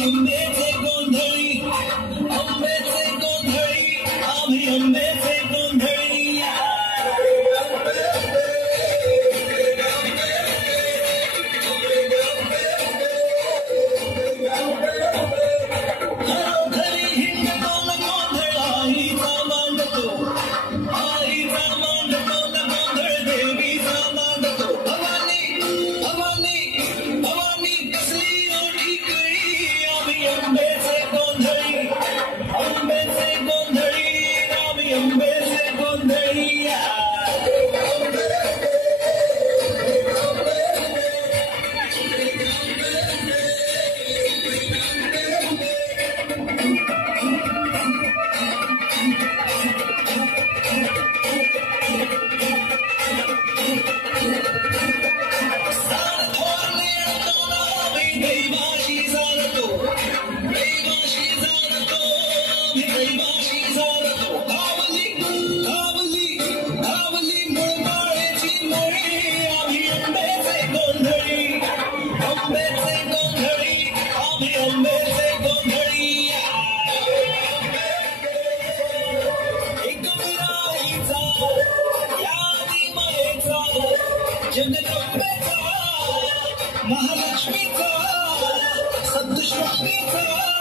आंब्याचे गोंधळी आंब्याचे गोंधळी आम्ही आंब्याचे गोंधळी घरोघरी हिंडतो न गोंधळ आईचा मांडतो आईचा मांडतो न गोंधळ देवीचा मांडतो भवानी भवानी भवानी कसली ओटी कळी आम्ही आंब्याचे गोंधळी आंब्याचे गोंधळी आम्ही आंब्याचे गोंधळी दैवाशी जाणतो दैवाशी जाणतो दैवाशी जाणतो धावली धावली धावली मुळबाळेची मोळी आम्ही आंब्याचे गोंधळी आंब्याचे गोंधळी आम्ही आंब्याचे गोंधळी एक विराईचा यादी मायेचा जगदंबेचा महालक्ष्मीचा सद्दुष्वामीचा